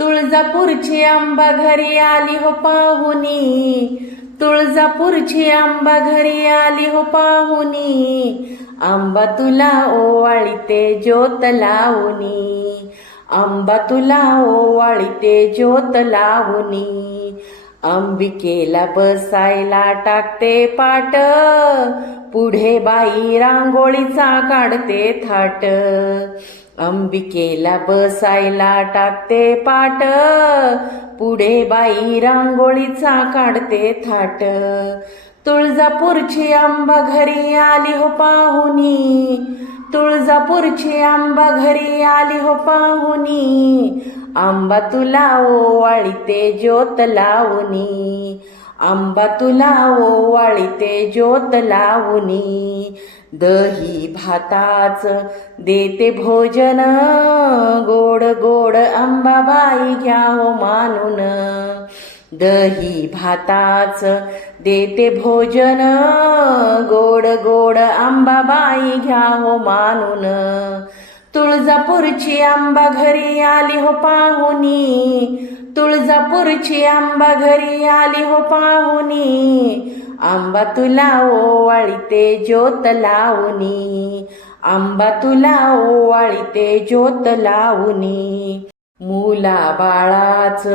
तुळजापूरची आंबा घरी आली हो पाहुनी. तुळजापूरची आंबा घरी आली हो पाहुनी. आंबा तुला ओवाळीते ज्योत लावणी आंबा तुला ओवाळीते ज्योत लावणी अंबिकेला बसायला टाकते पाट पुढे बाई रांगोळीचा काढते थाट. अंबिकेला बसायला टाकते पाट पुढे बाई रांगोळीचा काढते थाट. तुळजापूरची आंबा घरी आली हो पाहुनी तुळजापूरची आंबा घरी आली हो पाहुनी आंबा तुला ओवाळीते ज्योत लावणी. आंबा तुला ओवाळीते ज्योत लावणी. दही भाताच देते भोजन. गोड गोड आंबाबाई घ्या हो मानून. दही भाताच देते भोजन. गोड गोड आंबाबाई घ्या हो मानून. तुळजापूरची आंबा घरी आली हो पाहुनी. तुळजापूरची आंबा घरी आली हो पाहुनी. आंबा तुला ओवाळीते ज्योत लावणी आंबा तुला ओवाळीते ज्योत लावणी मुला बाळाच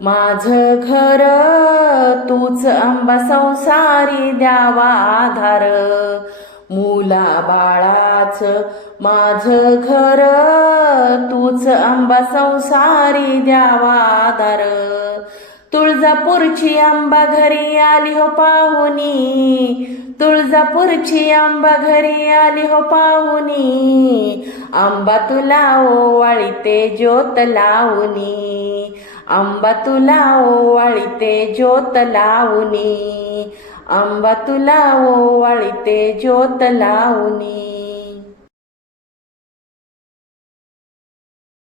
माझ घर तूच आंबा संसारी द्यावा आधार. मुला बाळाच माझ घर तूच आंबा संसारी द्यावा आधार. तुळजापूरची आंबा घरी आली हो पाहुनी तुळजापूरची आंबा घरी आली हो पाहुनी आंबा तुला ओवाळीते ज्योत लावणी. आंबा तुला ओवाळीते ज्योत लावणी. आंबा तुला ओवाळीते ज्योत लावणी.